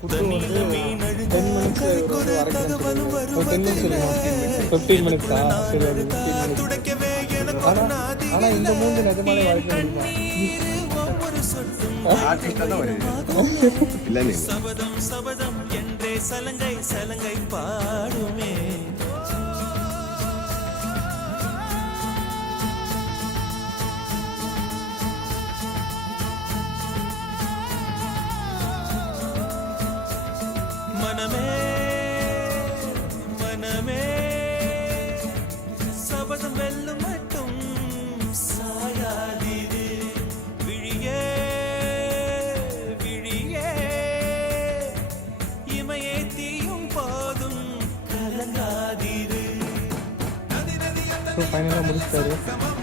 food வந்து 10 minutes ஒரு அரைக்கணும் ஒரு 10 மினிட்ஸ் இருக்குமா 15 மினிட்ஸா சரி அது 15 மினிட்ஸ் ஆனால் இந்த மூஞ்சி நிஜமாலே வரைக்க முடியுமா சபதம் சபதம் என்றே சலங்கை சலங்கை பாடுமே மனமே மனமே சபதம் வெல்லும் மட்டும் சாயாதீது விழியே விழியே இமையே தீயும் போதும் கலங்காதீது ஃபைனலாக முடிச்சிட்டாரு